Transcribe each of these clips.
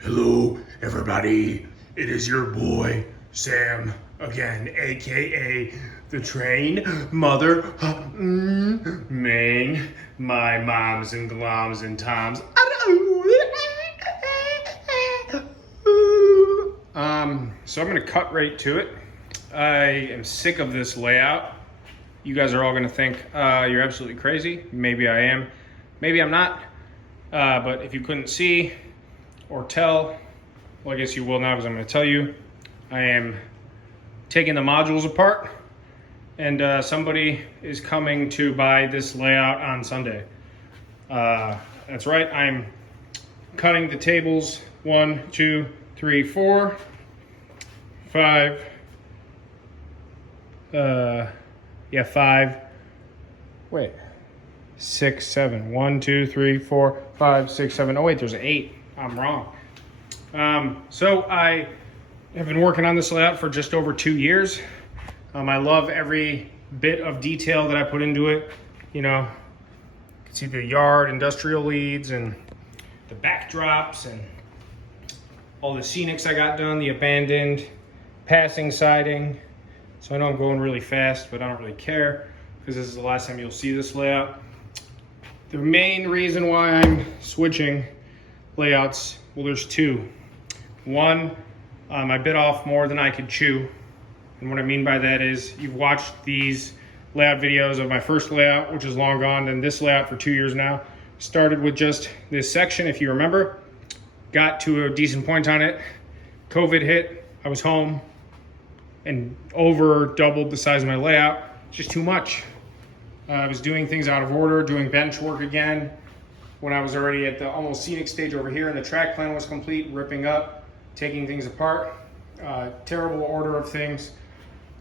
Hello, everybody. It is your boy, Sam, again, aka the Train Mother Main. My moms and gloms and toms. So I'm gonna cut right to it. I am sick of this layout. You guys are all gonna think you're absolutely crazy. Maybe I am, maybe I'm not. But if you couldn't see or tell, well, I guess you will now because I'm going to tell you. I am taking the modules apart, and somebody is coming to buy this layout on Sunday. That's right, I'm cutting the tables 1, 2, 3, 4, 5, 5, wait, 6, 7, 1, 2, 3, 4, 5, 6, 7, oh wait, there's 8. I'm wrong. So I have been working on this layout for just over 2 years. I love every bit of detail that I put into it. You know, you can see the yard, industrial leads, and the backdrops, and all the scenics I got done, the abandoned passing siding. So I know I'm going really fast, but I don't really care because this is the last time you'll see this layout. The main reason why I'm switching layouts, well, there's two. One, I bit off more than I could chew. And what I mean by that is you've watched these layout videos of my first layout, which is long gone, and this layout for 2 years now. Started with just this section, if you remember. Got to a decent point on it. COVID hit, I was home, and over doubled the size of my layout. Just too much. I was doing things out of order, doing bench work again, when I was already at the almost scenic stage over here and the track plan was complete, ripping up, taking things apart, terrible order of things.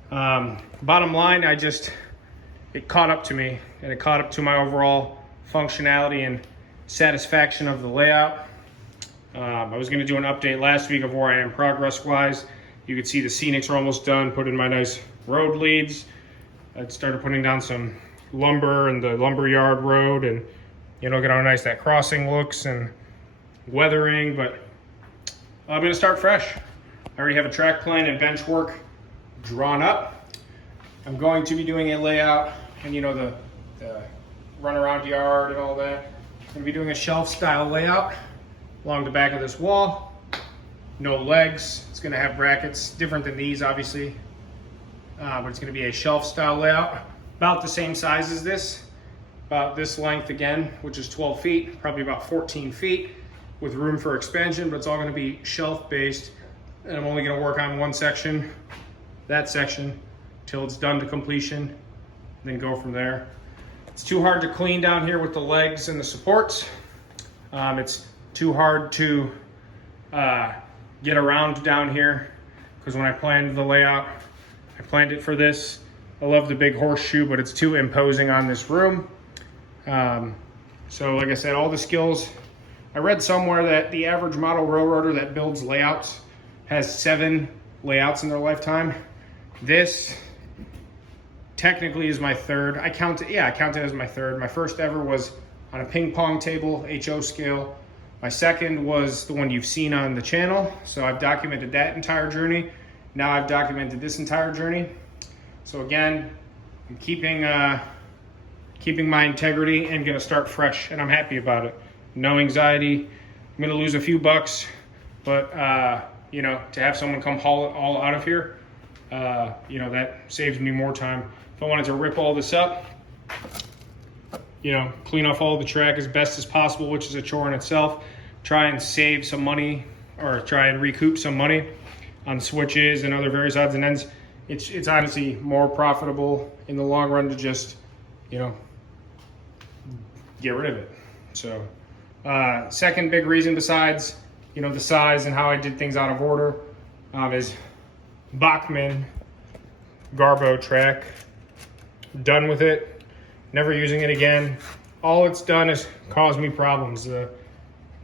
Bottom line, it caught up to me, and it caught up to my overall functionality and satisfaction of the layout. I was gonna do an update last week of where I am progress-wise. You could see the scenics are almost done, put in my nice road leads. I started putting down some lumber and the lumberyard road, and get how nice that crossing looks and weathering, but I'm gonna start fresh. I already have a track plan and bench work drawn up. I'm going to be doing a layout and the runaround yard and all that. I'm gonna be doing a shelf style layout along the back of this wall. No legs, it's gonna have brackets, different than these obviously, but it's gonna be a shelf style layout, about the same size as this. About this length again, which is 12 feet, probably about 14 feet with room for expansion, but it's all gonna be shelf based. And I'm only gonna work on one section, that section, till it's done to completion, then go from there. It's too hard to clean down here with the legs and the supports. It's too hard to get around down here, because when I planned the layout, I planned it for this. I love the big horseshoe, but it's too imposing on this room. So like I said, all the skills, I read somewhere that the average model railroader that builds layouts has 7 layouts in their lifetime. This technically is my third. I count it as my third. My first ever was on a ping pong table, HO scale. My second was the one you've seen on the channel. So I've documented that entire journey. Now I've documented this entire journey. So again, I'm keeping my integrity and gonna start fresh, and I'm happy about it. No anxiety. I'm gonna lose a few bucks, but to have someone come haul it all out of here, that saves me more time. If I wanted to rip all this up, clean off all the track as best as possible, which is a chore in itself, try and save some money or try and recoup some money on switches and other various odds and ends. It's honestly more profitable in the long run to just, get rid of it. So second big reason besides, the size and how I did things out of order, is Bachmann Garbo track. Done with it, never using it again. All it's done is cause me problems. The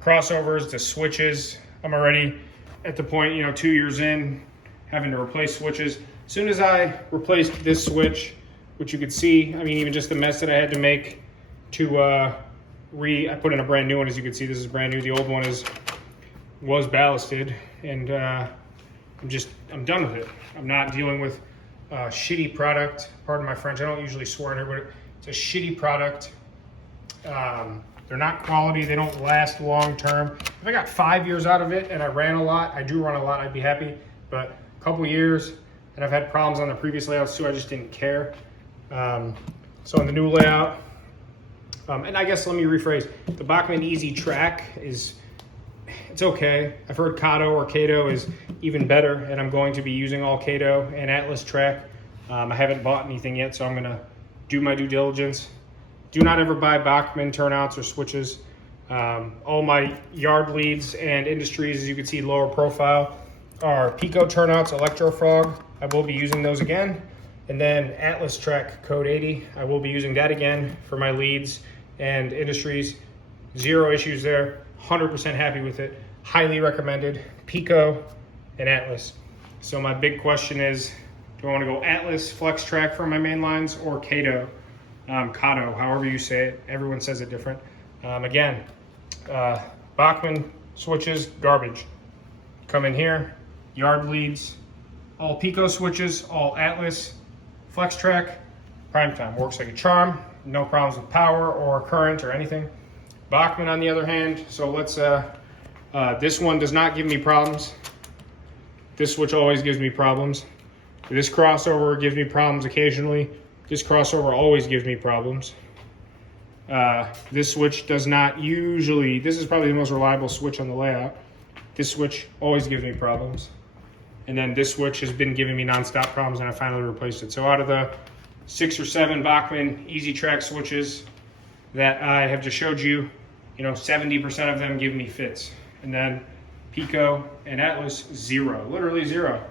crossovers, the switches, I'm already at the point, 2 years in, having to replace switches. As soon as I replaced this switch, which you could see, even just the mess that I had to make to I put in a brand new one. As you can see, this is brand new. The old one is was ballasted, and I'm done with it. I'm not dealing with a shitty product. Pardon my French, I don't usually swear in here, but it's a shitty product. They're not quality, they don't last long term. If I got 5 years out of it and I ran a lot, I do run a lot, I'd be happy. But a couple years, and I've had problems on the previous layouts too, I just didn't care. So on the new layout, and I guess let me rephrase, the Bachmann Easy Track it's okay. I've heard Kato or Kato is even better, and I'm going to be using all Kato and Atlas track. I haven't bought anything yet, so I'm gonna do my due diligence. Do not ever buy Bachmann turnouts or switches. All my yard leads and industries, as you can see, lower profile, are Pico turnouts, Electrofrog. I will be using those again. And then Atlas track code 80, I will be using that again for my leads and industries. Zero issues there, 100% happy with it. Highly recommended, Pico and Atlas. So my big question is, do I want to go Atlas flex track for my main lines or Kato? Kato, however you say it. Everyone says it different. Again, Bachmann switches, garbage. Come in here, yard leads, all Pico switches, all Atlas, flex track, prime time. Works like a charm, no problems with power or current or anything. Bachmann on the other hand, so let's, this one does not give me problems. This switch always gives me problems. This crossover gives me problems occasionally. This crossover always gives me problems. This switch does not usually, this is probably the most reliable switch on the layout. This switch always gives me problems. And then this switch has been giving me nonstop problems, and I finally replaced it. So out of the 6 or 7 Bachmann Easy Track switches that I have just showed you, 70% of them give me fits. And then Pico and Atlas, 0, literally 0.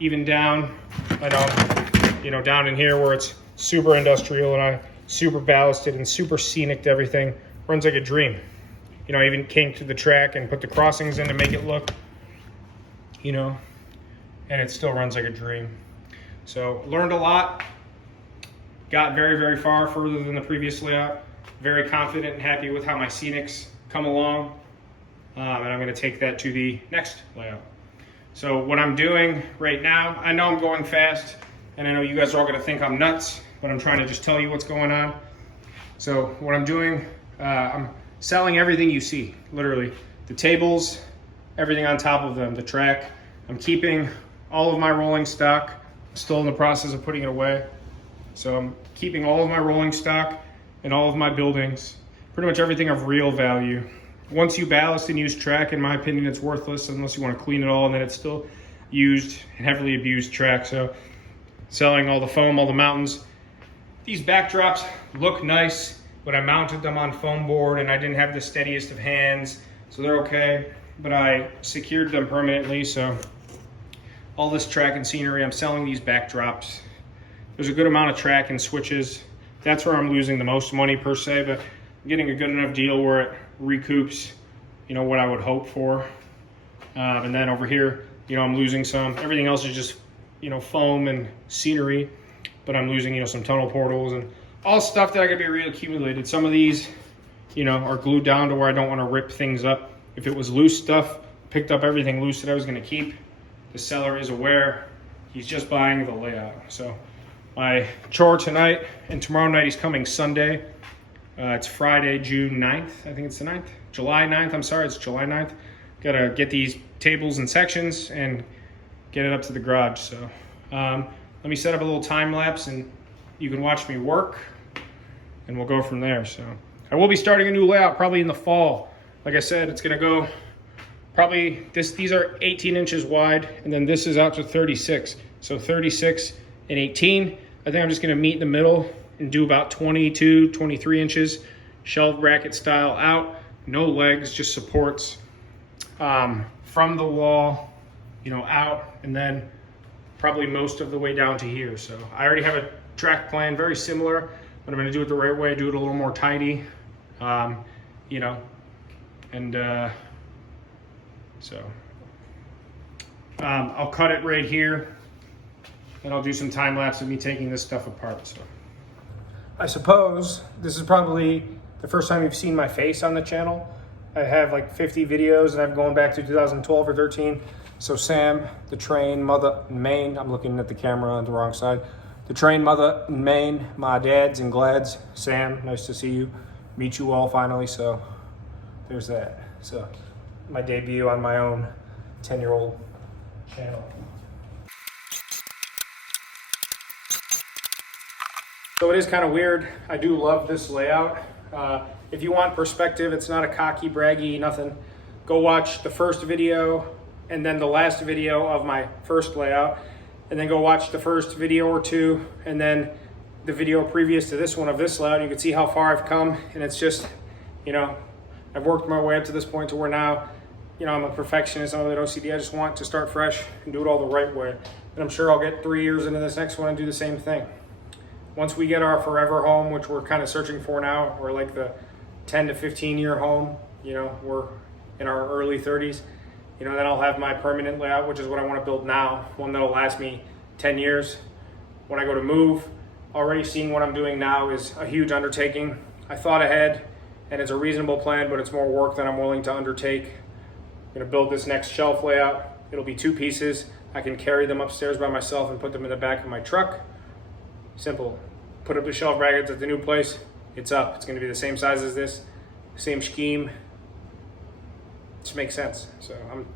Even down, down in here where it's super industrial and I super ballasted and super scenic, everything runs like a dream. I even came to the track and put the crossings in to make it look, and it still runs like a dream. So learned a lot, got very, very far, further than the previous layout. Very confident and happy with how my scenics come along. And I'm gonna take that to the next layout. So what I'm doing right now, I know I'm going fast, and I know you guys are all gonna think I'm nuts, but I'm trying to just tell you what's going on. So what I'm doing, I'm selling everything you see, literally. The tables, everything on top of them, the track. I'm keeping all of my rolling stock. I'm still in the process of putting it away. So I'm keeping all of my rolling stock and all of my buildings, pretty much everything of real value. Once you ballast and use track, in my opinion, it's worthless unless you want to clean it all, and then it's still used and heavily abused track. So selling all the foam, all the mountains. These backdrops look nice, but I mounted them on foam board and I didn't have the steadiest of hands, so they're okay. But I secured them permanently, so all this track and scenery, I'm selling these backdrops. There's a good amount of track and switches. That's where I'm losing the most money per se, but I'm getting a good enough deal where it recoups, what I would hope for. And then over here, I'm losing some. Everything else is just, foam and scenery, but I'm losing, some tunnel portals and all stuff that I could be reaccumulated. Some of these, are glued down to where I don't want to rip things up. If it was loose stuff, picked up everything loose that I was going to keep. The seller is aware. He's just buying the layout. So my chore tonight and tomorrow night, he's coming Sunday. It's Friday, June 9th. I think it's the 9th. July 9th. I'm sorry, it's July 9th. Got to get these tables and sections and get it up to the garage. So let me set up a little time lapse and you can watch me work and we'll go from there. So I will be starting a new layout probably in the fall. Like I said, it's going to go probably, these are 18 inches wide, and then this is out to 36. So 36 and 18. I think I'm just going to meet in the middle and do about 22, 23 inches, shelf bracket style out. No legs, just supports from the wall, out, and then probably most of the way down to here. So I already have a track plan, very similar, but I'm going to do it the right way, do it a little more tidy, so I'll cut it right here and I'll do some time lapse of me taking this stuff apart. So I suppose this is probably the first time you've seen my face on the channel. I have like 50 videos and I'm going back to 2012 or 13. So Sam, the train, mother, and main, I'm looking at the camera on the wrong side. The train, mother, and main, my dads and glads. Sam, nice to see you. Meet you all finally, so there's that. So my debut on my own 10-year-old channel. So it is kind of weird. I do love this layout. If you want perspective, it's not a cocky, braggy, nothing. Go watch the first video and then the last video of my first layout, and then go watch the first video or two, and then the video previous to this one of this layout. You can see how far I've come, and it's just, you know, I've worked my way up to this point to where now, you know, I'm a perfectionist, I'm a little OCD. I just want to start fresh and do it all the right way. And I'm sure I'll get 3 years into this next one and do the same thing. Once we get our forever home, which we're kind of searching for now, or like the 10 to 15 year home, you know, we're in our early 30s, you know, then I'll have my permanent layout, which is what I want to build now, one that'll last me 10 years. When I go to move, already seeing what I'm doing now is a huge undertaking. I thought ahead, and it's a reasonable plan, but it's more work than I'm willing to undertake. I'm gonna build this next shelf layout. It'll be 2 pieces. I can carry them upstairs by myself and put them in the back of my truck. Simple. Put up the shelf brackets at the new place. It's up. It's gonna be the same size as this, same scheme. Just makes sense. So I'm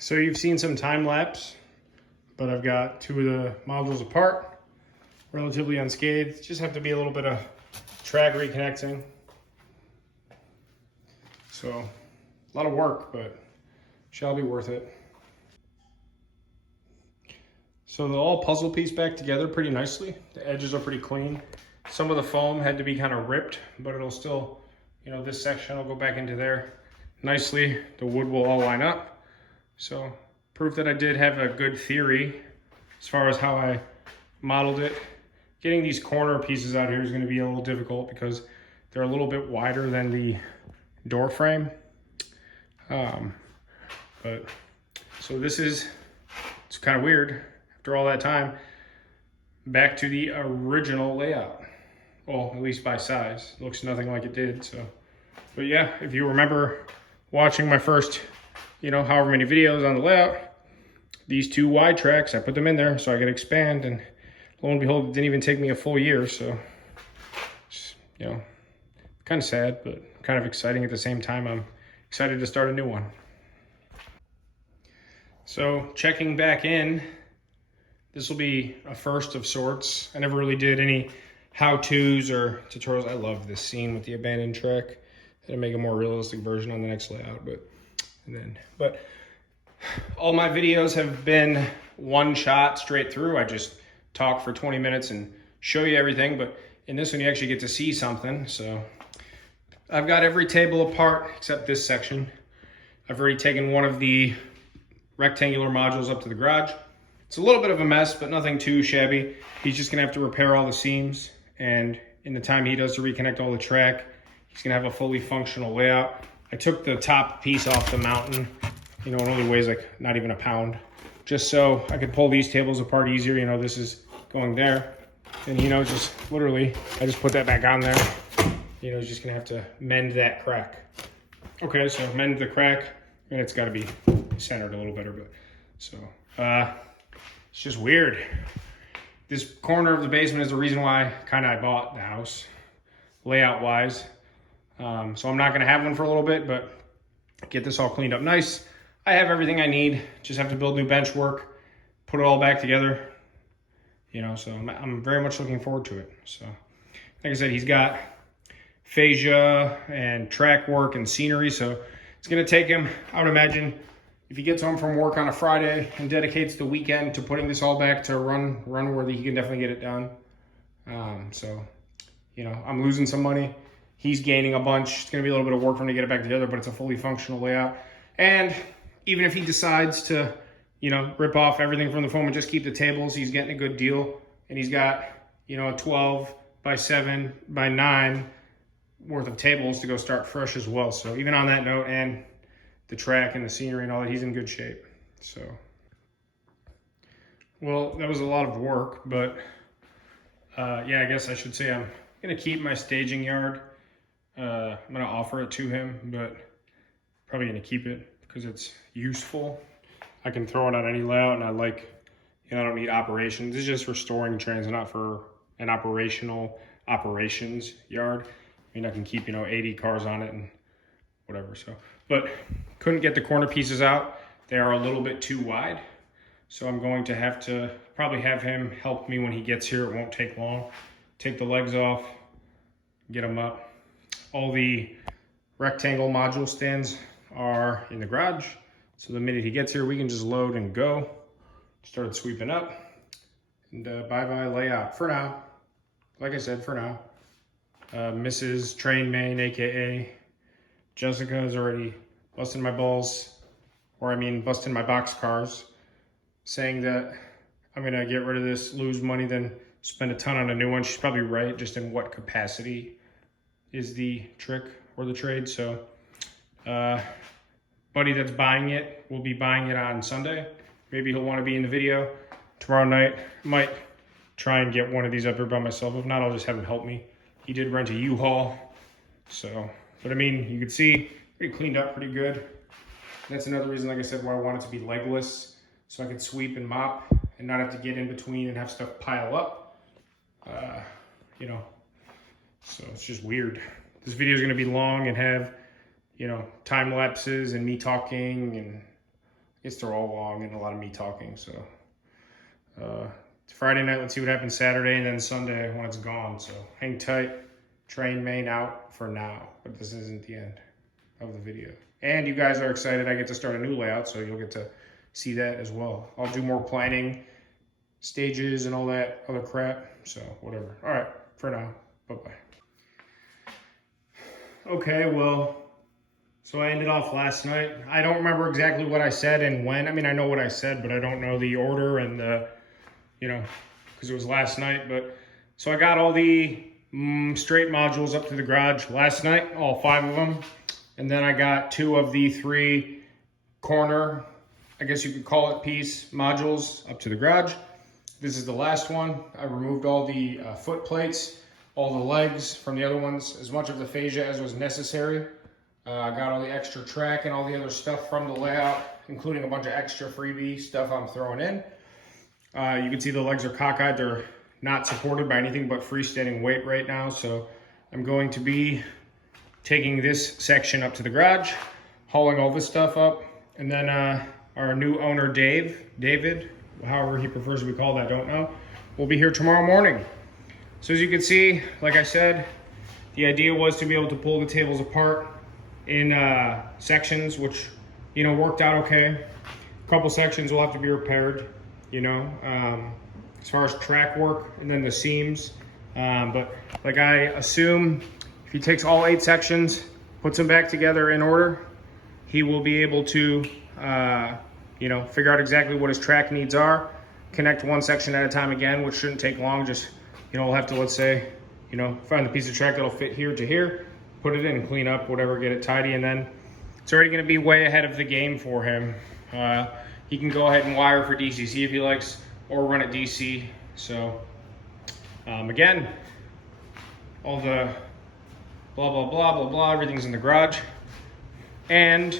So you've seen some time lapse, but I've got 2 of the modules apart, relatively unscathed. Just have to be a little bit of track reconnecting. So a lot of work, but shall be worth it. So they'll all puzzle piece back together pretty nicely. The edges are pretty clean. Some of the foam had to be kind of ripped, but it'll still, you know, this section will go back into there nicely. The wood will all line up. So proof that I did have a good theory as far as how I modeled it. Getting these corner pieces out here is going to be a little difficult because they're a little bit wider than the door frame. But so this is, it's kind of weird after all that time, back to the original layout. Well, at least by size. It looks nothing like it did. So, but yeah, if you remember watching my first, you know, however many videos on the layout, these 2 wide tracks, I put them in there so I could expand, and lo and behold, it didn't even take me a full year. So, just, you know, kind of sad, but kind of exciting at the same time. I'm excited to start a new one. So checking back in, this will be a first of sorts. I never really did any how-tos or tutorials. I love this scene with the abandoned track. I'm gonna make a more realistic version on the next layout, but all my videos have been one shot straight through. I just talk for 20 minutes and show you everything, but in this one you actually get to see something. So I've got every table apart except this section. I've already taken one of the rectangular modules up to the garage. It's a little bit of a mess, but nothing too shabby. He's just gonna have to repair all the seams, and in the time he does to reconnect all the track, he's gonna have a fully functional layout. I took the top piece off the mountain. You know, it only weighs like not even a pound, just so I could pull these tables apart easier. You know, this is going there, and you know, just literally, I just put that back on there. You know, he's just gonna have to mend that crack. Okay, so mend the crack, and it's gotta be centered a little better, but so, it's just weird. This corner of the basement is the reason why I bought the house, layout wise. So I'm not gonna have one for a little bit, but get this all cleaned up nice. I have everything I need, just have to build new bench work, put it all back together, you know, so I'm very much looking forward to it. So, like I said, he's got fascia and track work and scenery, so it's going to take him, I would imagine, if he gets home from work on a Friday and dedicates the weekend to putting this all back to run worthy, he can definitely get it done. So, you know, I'm losing some money. He's gaining a bunch. It's going to be a little bit of work for him to get it back together, but it's a fully functional layout. And even if he decides to, you know, rip off everything from the foam and just keep the tables, he's getting a good deal. And he's got, you know, a 12 by 7 by 9 worth of tables to go start fresh as well. So even on that note, and the track and the scenery and all that, he's in good shape. So, well, that was a lot of work, but yeah, I guess I should say I'm going to keep my staging yard. I'm going to offer it to him, but probably going to keep it because it's useful. I can throw it on any layout, and I like, you know, I don't need operations. It's just for storing trains and not for an operations yard. I mean, I can keep, you know, 80 cars on it and whatever. So, but couldn't get the corner pieces out. They are a little bit too wide. So I'm going to have to probably have him help me when he gets here. It won't take long. Take the legs off, get them up. All the rectangle module stands are in the garage. So the minute he gets here, we can just load and go. Started sweeping up. And bye-bye layout for now. Like I said, for now. Mrs. Train Main, AKA Jessica, is already busting my balls, or I mean busting my box cars, saying that I'm gonna get rid of this, lose money, then spend a ton on a new one. She's probably right, just in what capacity is the trick or the trade. So buddy that's buying it will be buying it on Sunday. Maybe he'll want to be in the video tomorrow night. Might try and get one of these up here by myself. If not, I'll just have him help me. He did rent a U-Haul, so, but I mean, you can see pretty cleaned up, pretty good. That's another reason, like I said, why I want it to be legless, so I can sweep and mop and not have to get in between and have stuff pile up. You know, so it's just weird. This video is going to be long and have, you know, time lapses and me talking, and I guess they're all long and a lot of me talking. So it's Friday night. Let's see what happens Saturday, and then Sunday when it's gone. So hang tight. Train main out for now, but this isn't the end of the video. And you guys are excited. I get to start a new layout, so you'll get to see that as well. I'll do more planning, stages, and all that other crap. So whatever. All right, for now. Bye-bye. Okay, well, so I ended off last night. I don't remember exactly what I said and when. I mean, I know what I said, but I don't know the order and the, you know, because it was last night. But so I got all the straight modules up to the garage last night, all 5 of them. And then I got 2 of the 3 corner, I guess you could call it, piece modules up to the garage. This is the last one. I removed all the foot plates, all the legs from the other ones, as much of the fascia as was necessary. I got all the extra track and all the other stuff from the layout, including a bunch of extra freebie stuff I'm throwing in. You can see the legs are cockeyed. They're not supported by anything but freestanding weight right now. So I'm going to be taking this section up to the garage, hauling all this stuff up, and then our new owner, David, however he prefers to be called, I don't know, will be here tomorrow morning. So as you can see, like I said, the idea was to be able to pull the tables apart in sections, which, you know, worked out okay. A couple sections will have to be repaired, you know, as far as track work, and then the seams. But like I assume, if he takes all 8 sections, puts them back together in order, he will be able to, you know, figure out exactly what his track needs are, connect one section at a time again, which shouldn't take long. Just, you know, we'll have to, let's say, you know, find the piece of track that'll fit here to here, put it in, clean up, whatever, get it tidy, and then it's already going to be way ahead of the game for him. He can go ahead and wire for DCC if he likes, or run it DC. So, again, all the blah, blah, blah, blah, blah, everything's in the garage. And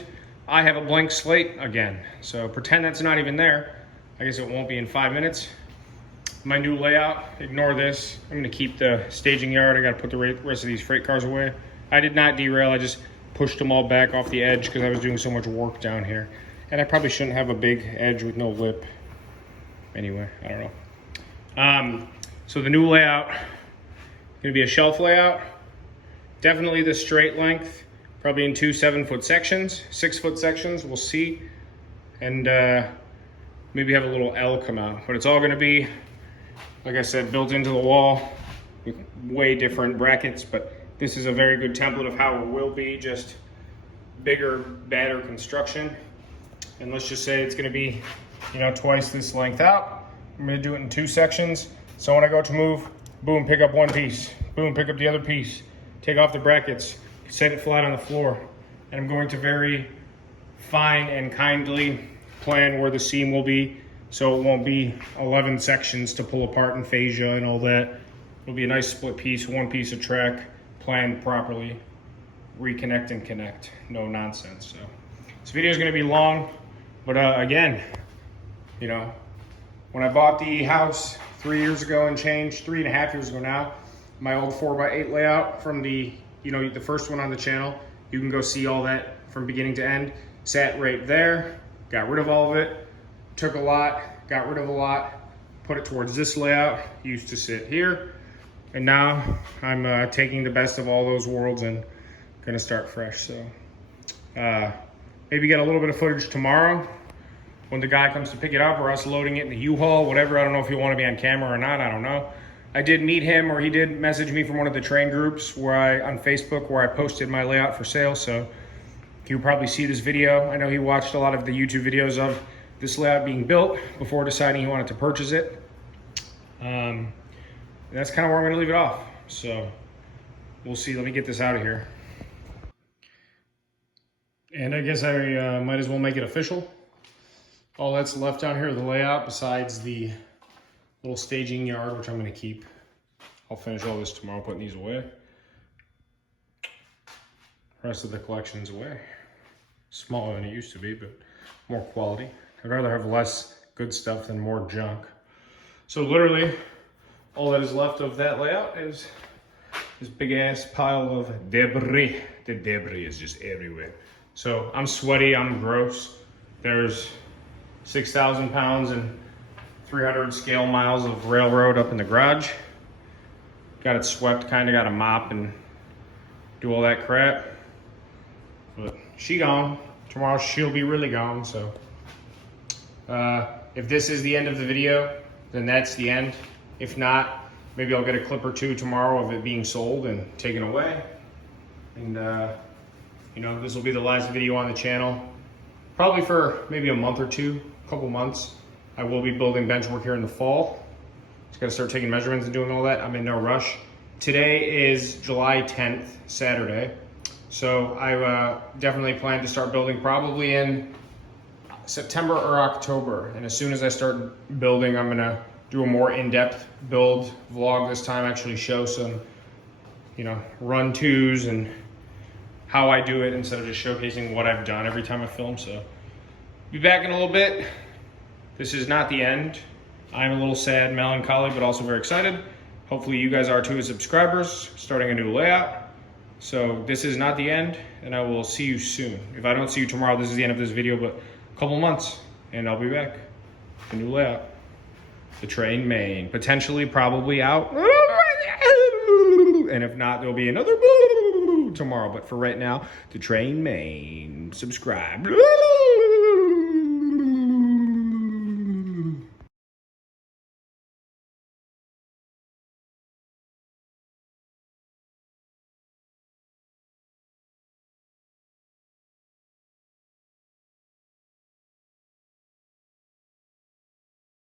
I have a blank slate again. So pretend that's not even there. I guess it won't be in 5 minutes. My new layout, ignore this. I'm gonna keep the staging yard. I gotta put the rest of these freight cars away. I did not derail, I just pushed them all back off the edge because I was doing so much work down here. And I probably shouldn't have a big edge with no lip. Anyway, I don't know. So the new layout, gonna be a shelf layout. Definitely the straight length, probably in 2 7-foot sections, 6-foot sections, we'll see. And maybe have a little L come out, but it's all gonna be, like I said, built into the wall with way different brackets, but this is a very good template of how it will be, just bigger, badder construction. And let's just say it's gonna be, you know, twice this length out. I'm gonna do it in 2 sections. So when I go to move, boom, pick up one piece, boom, pick up the other piece, take off the brackets, set it flat on the floor. And I'm going to very fine and kindly plan where the seam will be, so it won't be 11 sections to pull apart and fascia and all that. It'll be a nice split piece, one piece of track, planned properly, reconnect and connect, no nonsense. So this video is gonna be long, but again, you know, when I bought the house 3 years ago and change, 3.5 years ago now, my old 4x8 layout from the, you know, the first one on the channel, you can go see all that from beginning to end, sat right there, got rid of all of it, took a lot, got rid of a lot, put it towards this layout, used to sit here, and now I'm taking the best of all those worlds and gonna start fresh. So maybe get a little bit of footage tomorrow when the guy comes to pick it up, or us loading it in the U-Haul, whatever. I don't know if he'll want to be on camera or not, I don't know. I did meet him, or he did message me from one of the train groups on Facebook where I posted my layout for sale, so he'll probably see this video. I know he watched a lot of the YouTube videos of this layout being built before deciding he wanted to purchase it. And that's kind of where I'm gonna leave it off. So we'll see, let me get this out of here. And I guess I might as well make it official. All that's left down here, the layout, besides the little staging yard, which I'm gonna keep. I'll finish all this tomorrow, putting these away. The rest of the collection's away. Smaller than it used to be, but more quality. I'd rather have less good stuff than more junk. So literally, all that is left of that layout is this big ass pile of debris. The debris is just everywhere. So I'm sweaty, I'm gross. There's 6,000 pounds and 300 scale miles of railroad up in the garage. Got it swept, kinda got to mop and do all that crap. But she gone. Tomorrow she'll be really gone, so. If this is the end of the video, then that's the end. If not, maybe I'll get a clip or two tomorrow of it being sold and taken away. And you know, this will be the last video on the channel. Probably for maybe a month or two, a couple months. I will be building benchwork here in the fall. Just gotta start taking measurements and doing all that. I'm in no rush. Today is July 10th, Saturday. So I definitely plan to start building probably in September or October. And as soon as I start building, I'm gonna do a more in-depth build vlog this time, actually show some, you know, run-tos and how I do it instead of just showcasing what I've done every time I film. So be back in a little bit. This is not the end. I'm a little sad, melancholy, but also very excited. Hopefully you guys are too as subscribers, starting a new layout. So this is not the end, and I will see you soon. If I don't see you tomorrow, this is the end of this video, but a couple months, and I'll be back. The new layout. The train main, potentially, probably out. And if not, there'll be another tomorrow. But for right now, the train main. Subscribe.